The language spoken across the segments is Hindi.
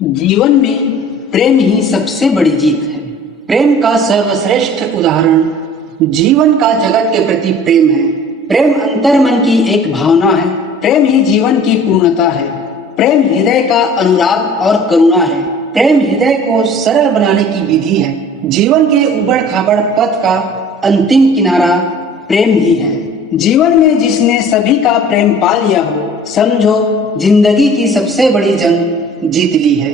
जीवन में प्रेम ही सबसे बड़ी जीत है। प्रेम का सर्वश्रेष्ठ उदाहरण जीवन का जगत के प्रति प्रेम है। प्रेम अंतर मन की एक भावना है। प्रेम ही जीवन की पूर्णता है। प्रेम हृदय का अनुराग और करुणा है। प्रेम हृदय को सरल बनाने की विधि है। जीवन के उबड़ खाबड़ पथ का अंतिम किनारा प्रेम ही है। जीवन में जिसने सभी का प्रेम पा लिया हो, समझो जिंदगी की सबसे बड़ी जंग जीत ली है।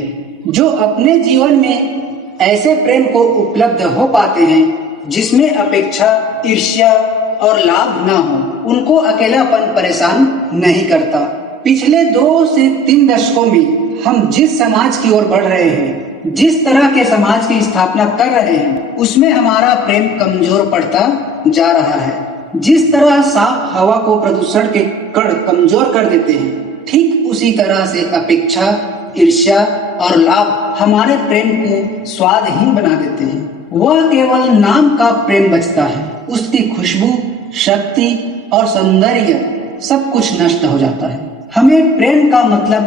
जो अपने जीवन में ऐसे प्रेम को उपलब्ध हो पाते हैं जिसमें अपेक्षा, ईर्ष्या और लाभ ना हो, उनको अकेलापन परेशान नहीं करता। पिछले 2 से 3 दशकों में हम जिस समाज की ओर बढ़ रहे हैं, जिस तरह के समाज की स्थापना कर रहे हैं, उसमें हमारा प्रेम कमजोर पड़ता जा रहा है। जिस तरह साफ हवा को प्रदूषण के कण कमजोर कर देते हैं, ठीक उसी तरह से अपेक्षा, ईर्ष्या और लाभ हमारे प्रेम को स्वादहीन बना देते हैं। वह केवल नाम का प्रेम बचता है। उसकी खुशबू, शक्ति और सौंदर्य सब कुछ नष्ट हो जाता है। हमें प्रेम का मतलब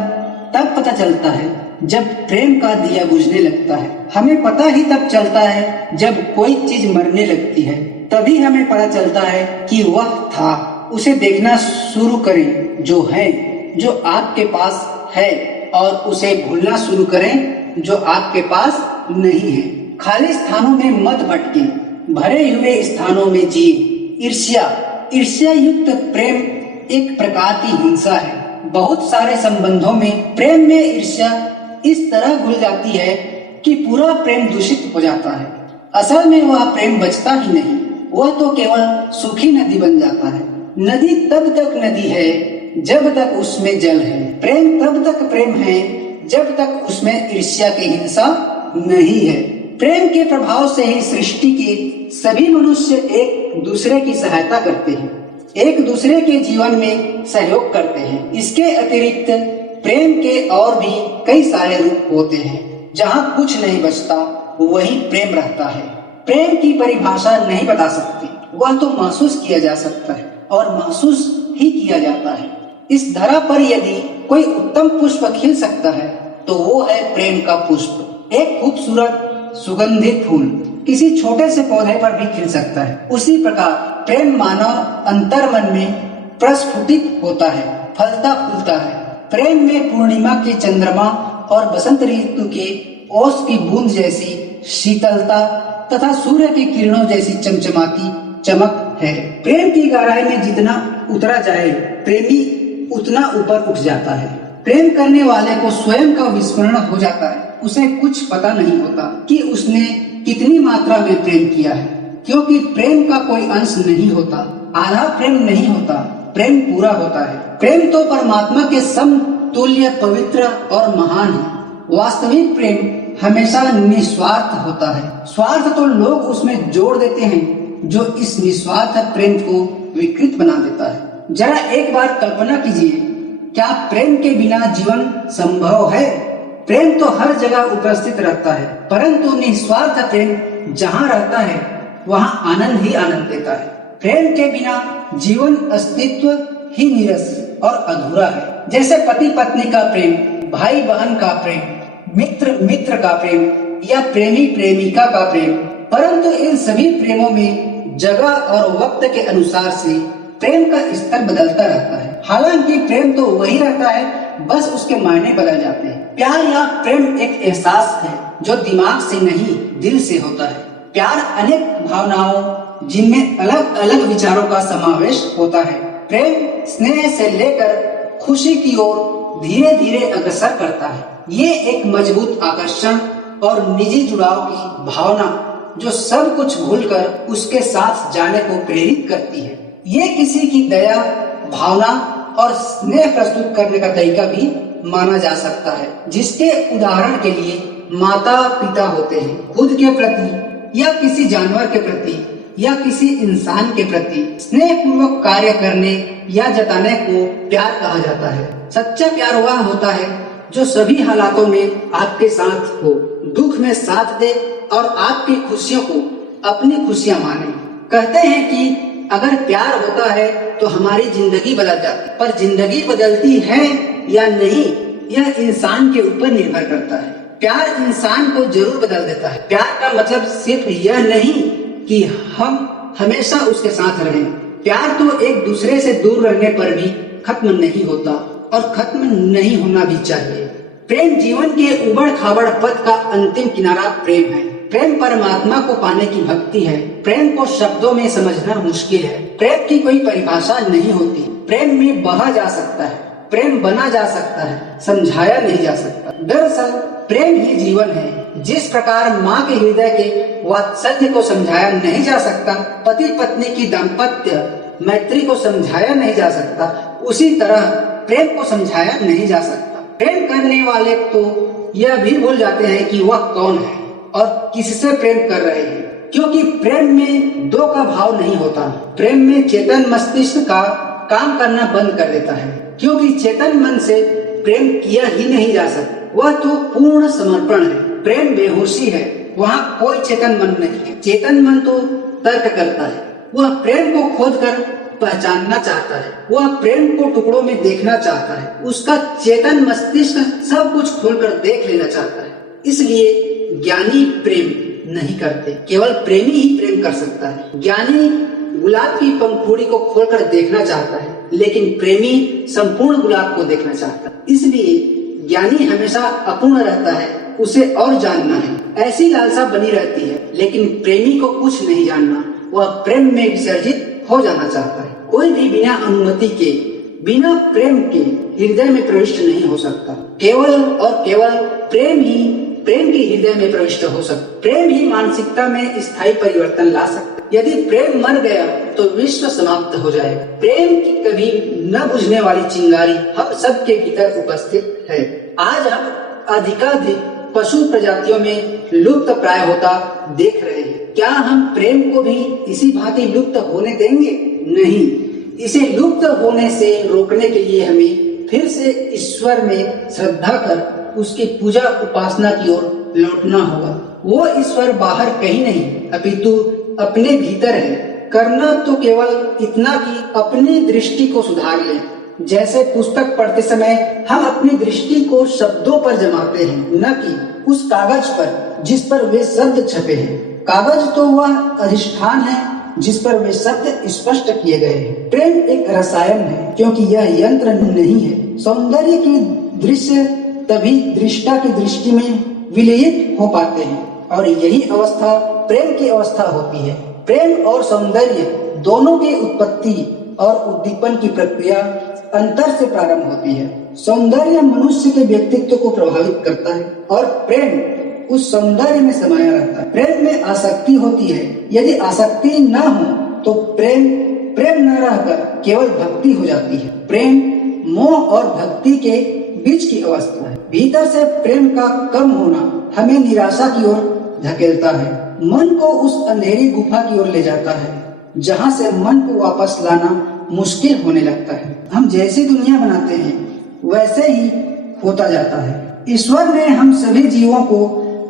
तब पता चलता है जब प्रेम का दिया बुझने लगता है। हमें पता ही तब चलता है जब कोई चीज मरने लगती है। तभी हमें पता चलता है कि वह था। उसे देखना शुरू करें जो है, जो आपके पास है, और उसे भूलना शुरू करें जो आपके पास नहीं है। खाली स्थानों में मत भटके, भरे हुए स्थानों में जिए। ईर्ष्या युक्त प्रेम एक प्रकार की हिंसा है। बहुत सारे संबंधों में प्रेम में ईर्ष्या इस तरह घुल जाती है कि पूरा प्रेम दूषित हो जाता है। असल में वह प्रेम बचता ही नहीं, वह तो केवल सूखी नदी बन जाता है। नदी तब तक नदी है जब तक उसमें जल है। प्रेम तब तक प्रेम है जब तक उसमें ईर्ष्या की हिंसा नहीं है। प्रेम के प्रभाव से ही सृष्टि के सभी मनुष्य एक दूसरे की सहायता करते हैं, एक दूसरे के जीवन में सहयोग करते हैं। इसके अतिरिक्त प्रेम के और भी कई सारे रूप होते हैं। जहाँ कुछ नहीं बचता वही प्रेम रहता है। प्रेम की परिभाषा नहीं बता सकती, वह तो महसूस किया जा सकता है और महसूस ही किया जाता है। इस धरा पर यदि कोई उत्तम पुष्प खिल सकता है तो वो है प्रेम का पुष्प। एक खूबसूरत सुगंधित फूल किसी छोटे से पौधे पर भी खिल सकता है। उसी प्रकार प्रेम मानव अंतर्मन में प्रस्फुटित होता है, फलता फूलता है। प्रेम में पूर्णिमा के चंद्रमा और बसंत ऋतु के ओस की बूंद जैसी शीतलता तथा सूर्य की किरणों जैसी चमचमाती चमक है। प्रेम की गहराई में जितना उतरा जाए, प्रेमी उतना ऊपर उठ जाता है। प्रेम करने वाले को स्वयं का विस्मरण हो जाता है। उसे कुछ पता नहीं होता कि उसने कितनी मात्रा में प्रेम किया है, क्योंकि प्रेम का कोई अंश नहीं होता, आधा प्रेम नहीं होता, प्रेम पूरा होता है। प्रेम तो परमात्मा के समतुल्य पवित्र और महान है। वास्तविक प्रेम हमेशा निस्वार्थ होता है। स्वार्थ तो लोग उसमें जोड़ देते हैं, जो इस निस्वार्थ प्रेम को विकृत बना देता है। जरा एक बार कल्पना कीजिए, क्या प्रेम के बिना जीवन संभव है? प्रेम तो हर जगह उपस्थित रहता है, परंतु निस्वार्थ प्रेम जहाँ रहता है वहाँ आनंद ही आनंद देता है। प्रेम के बिना जीवन अस्तित्व ही नीरस और अधूरा है। जैसे पति पत्नी का प्रेम, भाई बहन का प्रेम, मित्र मित्र का प्रेम या प्रेमी प्रेमिका का प्रेम। परंतु इन सभी प्रेमों में जगह और वक्त के अनुसार से प्रेम का स्तर बदलता रहता है। हालांकि प्रेम तो वही रहता है, बस उसके मायने बदल जाते हैं। प्यार या प्रेम एक एहसास है जो दिमाग से नहीं, दिल से होता है। प्यार अनेक भावनाओं जिनमें अलग अलग विचारों का समावेश होता है। प्रेम स्नेह से लेकर खुशी की ओर धीरे धीरे अग्रसर करता है। ये एक मजबूत आकर्षण और निजी जुड़ाव की भावना जो सब कुछ भूलकर उसके साथ जाने को प्रेरित करती है। ये किसी की दया भावना और स्नेह प्रस्तुत करने का तरीका भी माना जा सकता है, जिसके उदाहरण के लिए माता पिता होते हैं। खुद के प्रति या किसी जानवर के प्रति या किसी इंसान के प्रति स्नेह पूर्वक कार्य करने या जताने को प्यार कहा जाता है। सच्चा प्यार वह होता है जो सभी हालातों में आपके साथ हो, दुख में साथ दे और आपकी खुशियों को अपनी खुशियां माने। कहते हैं कि अगर प्यार होता है तो हमारी जिंदगी बदल जाती, पर जिंदगी बदलती है या नहीं यह इंसान के ऊपर निर्भर करता है। प्यार इंसान को जरूर बदल देता है। प्यार का मतलब सिर्फ यह नहीं कि हम हमेशा उसके साथ रहें। प्यार तो एक दूसरे से दूर रहने पर भी खत्म नहीं होता और खत्म नहीं होना भी चाहिए। प्रेम जीवन के उबड़ खाबड़ पथ का अंतिम किनारा प्रेम है। प्रेम परमात्मा को पाने की भक्ति है। प्रेम को शब्दों में समझना मुश्किल है। प्रेम की कोई परिभाषा नहीं होती। प्रेम में बहा जा सकता है, प्रेम बना जा सकता है, समझाया नहीं जा सकता। दरअसल प्रेम ही जीवन है। जिस प्रकार माँ के हृदय के वात्सल्य को समझाया नहीं जा सकता, पति पत्नी की दाम्पत्य मैत्री को समझाया नहीं जा सकता, उसी तरह प्रेम को समझाया नहीं जा सकता। प्रेम करने वाले तो यह भी भूल जाते हैं कि वह कौन है और किससे प्रेम कर रहे हैं, क्योंकि प्रेम में दो का भाव नहीं होता। प्रेम में चेतन मस्तिष्क का काम करना बंद कर देता है, क्योंकि चेतन मन से प्रेम किया ही नहीं जा सकता। वह तो पूर्ण समर्पण है। प्रेम बेहोशी है, वहाँ कोई चेतन मन नहीं है। चेतन मन तो तर्क करता है। वह प्रेम को खोद कर पहचानना चाहता है। वह प्रेम को टुकड़ों में देखना चाहता है। उसका चेतन मस्तिष्क सब कुछ खोलकर देख लेना चाहता है। इसलिए ज्ञानी प्रेम नहीं करते, केवल प्रेमी ही प्रेम कर सकता है। ज्ञानी गुलाब की पंखुड़ी को खोलकर देखना चाहता है, लेकिन प्रेमी संपूर्ण गुलाब को देखना चाहता है। इसलिए ज्ञानी हमेशा अपूर्ण रहता है, उसे और जानना है, ऐसी लालसा बनी रहती है। लेकिन प्रेमी को कुछ नहीं जानना, वह प्रेम में विसर्जित हो जाना चाहता है। कोई भी बिना अनुमति के, बिना प्रेम के हृदय में प्रविष्ट नहीं हो सकता। केवल और केवल प्रेम ही प्रेम के हृदय में प्रविष्ट हो सकता। प्रेम ही मानसिकता में स्थायी परिवर्तन ला सकता। यदि प्रेम मर गया तो विश्व समाप्त हो जाएगा। प्रेम की कभी न बुझने वाली चिंगारी हम सबके भीतर उपस्थित है। आज हम अधिकाधिक पशु प्रजातियों में लुप्त प्राय होता देख रहे हैं। क्या हम प्रेम को भी इसी भांति लुप्त होने देंगे? नहीं। इसे लुप्त होने से रोकने के लिए हमें फिर से ईश्वर में श्रद्धा कर उसकी पूजा उपासना की ओर लौटना होगा। वो ईश्वर बाहर कहीं नहीं, अपितु अपने भीतर है। करना तो केवल इतना कि अपनी दृष्टि को सुधार लें। जैसे पुस्तक पढ़ते समय हम अपनी दृष्टि को शब्दों पर जमाते हैं, न कि उस कागज पर जिस पर वे शब्द छपे हैं। कागज तो वह अधिष्ठान है जिस पर वे शब्द स्पष्ट किए गए हैं। प्रेम एक रसायन है, क्योंकि यह यंत्र नहीं है। सौंदर्य की दृश्य तभी दृष्टा की दृष्टि में विलयित हो पाते हैं, और यही अवस्था प्रेम की अवस्था होती है। प्रेम और सौंदर्य दोनों की उत्पत्ति और उद्दीपन की प्रक्रिया अंतर से प्रारंभ होती है। सौंदर्य मनुष्य के व्यक्तित्व को प्रभावित करता है और प्रेम उस सौंदर्य में समाया रहता है। प्रेम में आसक्ति होती है। यदि आसक्ति न हो तो प्रेम न रहकर केवल भक्ति हो जाती है। प्रेम मोह और भक्ति के बीच की अवस्था है। भीतर से प्रेम का कम होना हमें निराशा की ओर धकेलता है, मन को उस अंधेरी गुफा की ओर ले जाता है, जहाँ से मन को वापस लाना मुश्किल होने लगता है। हम जैसी दुनिया बनाते हैं वैसे ही होता जाता है। ईश्वर ने हम सभी जीवों को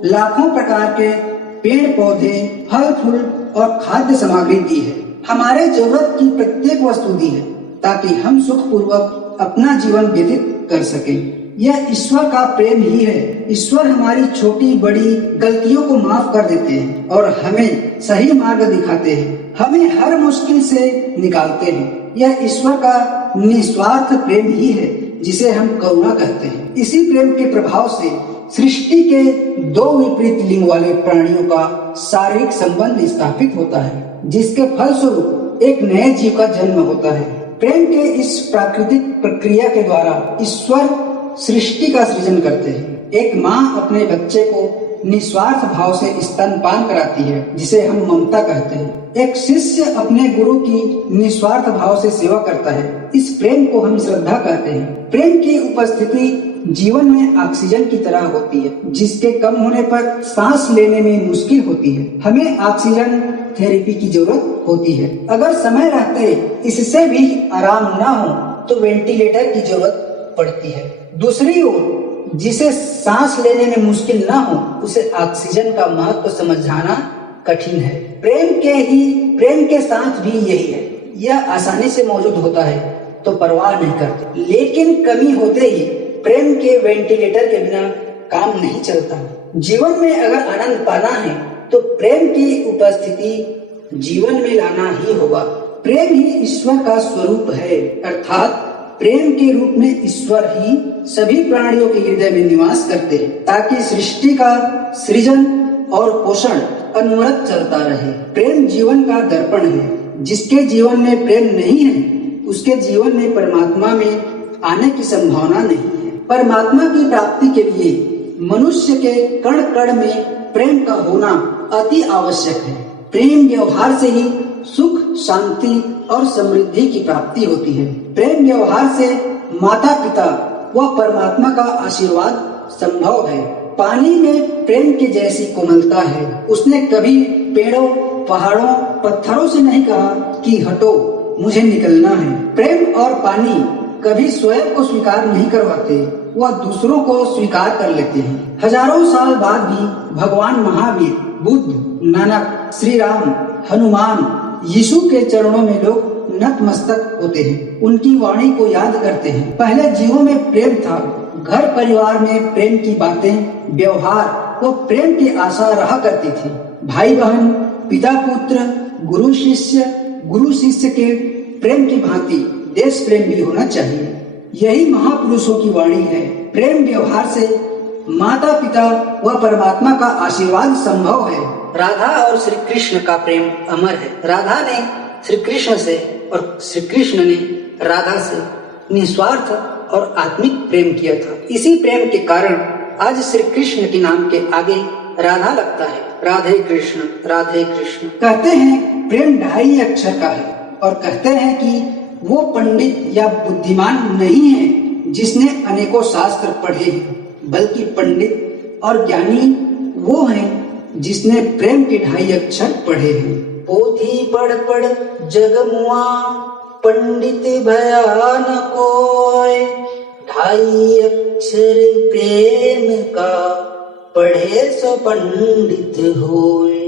लाखों प्रकार के पेड़ पौधे, फल फूल और खाद्य सामग्री दी है। हमारे जरूरत की प्रत्येक वस्तु दी है, ताकि हम सुखपूर्वक अपना जीवन व्यतीत कर सकें। यह ईश्वर का प्रेम ही है। ईश्वर हमारी छोटी बड़ी गलतियों को माफ कर देते हैं और हमें सही मार्ग दिखाते हैं, हमें हर मुश्किल से निकालते हैं। यह ईश्वर का निस्वार्थ प्रेम ही है, जिसे हम करुणा कहते हैं। इसी प्रेम के प्रभाव से सृष्टि के दो विपरीत लिंग वाले प्राणियों का शारीरिक संबंध स्थापित होता है, जिसके फलस्वरूप एक नए जीव का जन्म होता है। प्रेम के इस प्राकृतिक प्रक्रिया के द्वारा ईश्वर सृष्टि का सृजन करते हैं। एक माँ अपने बच्चे को निस्वार्थ भाव से स्तनपान कराती है, जिसे हम ममता कहते हैं। एक शिष्य अपने गुरु की निस्वार्थ भाव से सेवा करता है। इस प्रेम को हम श्रद्धा कहते हैं। प्रेम की उपस्थिति जीवन में ऑक्सीजन की तरह होती है, जिसके कम होने पर सांस लेने में मुश्किल होती है। हमें ऑक्सीजन थेरेपी की जरूरत होती है। अगर समय रहते इससे भी आराम न हो तो वेंटिलेटर की जरूरत पड़ती है। दूसरी ओर जिसे सांस लेने में मुश्किल न हो, उसे ऑक्सीजन का महत्व समझाना कठिन है। प्रेम के साथ भी यही है। यह आसानी से मौजूद होता है तो परवाह नहीं करते, लेकिन कमी होते ही प्रेम के वेंटिलेटर के बिना काम नहीं चलता। जीवन में अगर आनंद पाना है तो प्रेम की उपस्थिति जीवन में लाना ही होगा। प्रेम ही ईश्वर का स्वरूप है, अर्थात प्रेम के रूप में ईश्वर ही सभी प्राणियों के हृदय में निवास करते हैं, ताकि सृष्टि का सृजन और पोषण अनवरत चलता रहे। प्रेम जीवन का दर्पण है। जिसके जीवन में प्रेम नहीं है उसके जीवन में परमात्मा में आने की संभावना नहीं है। परमात्मा की प्राप्ति के लिए मनुष्य के कण कण में प्रेम का होना अति आवश्यक है। प्रेम व्यवहार से ही सुख, शांति और समृद्धि की प्राप्ति होती है। प्रेम व्यवहार से माता पिता व परमात्मा का आशीर्वाद संभव है। पानी में प्रेम की जैसी कोमलता है। उसने कभी पेड़ों, पहाड़ों, पत्थरों से नहीं कहा कि हटो, मुझे निकलना है। प्रेम और पानी कभी स्वयं को स्वीकार नहीं करवाते, वह दूसरों को स्वीकार कर लेते हैं। हजारों साल बाद भी भगवान महावीर, बुद्ध, नानक, श्री राम, हनुमान, यीशु के चरणों में लोग नतमस्तक होते हैं, उनकी वाणी को याद करते हैं। पहले जीवों में प्रेम था। घर परिवार में प्रेम की बातें, व्यवहार व प्रेम की आशा रहा करती थी। भाई बहन, पिता पुत्र, गुरु शिष्य के प्रेम की भांति देश प्रेम भी होना चाहिए। यही महापुरुषों की वाणी है। प्रेम व्यवहार से माता पिता व परमात्मा का आशीर्वाद संभव है। राधा और श्री कृष्ण का प्रेम अमर है। राधा ने श्री कृष्ण से और श्री कृष्ण ने राधा से निस्वार्थ और आत्मिक प्रेम किया था। इसी प्रेम के कारण आज श्री कृष्ण के नाम के आगे राधा लगता है। राधे कृष्ण, राधे कृष्ण। कहते हैं प्रेम 2.5 अक्षर का है और कहते हैं कि वो पंडित या बुद्धिमान नहीं है जिसने अनेकों शास्त्र पढ़े हैं, बल्कि पंडित और ज्ञानी वो है जिसने प्रेम के 2.5 अक्षर पढ़े हैं। पोथी पढ़ पढ़ जग मुआ, पंडित भया न कोय। 2.5 अक्षर प्रेम का, पढ़े सो पंडित होय।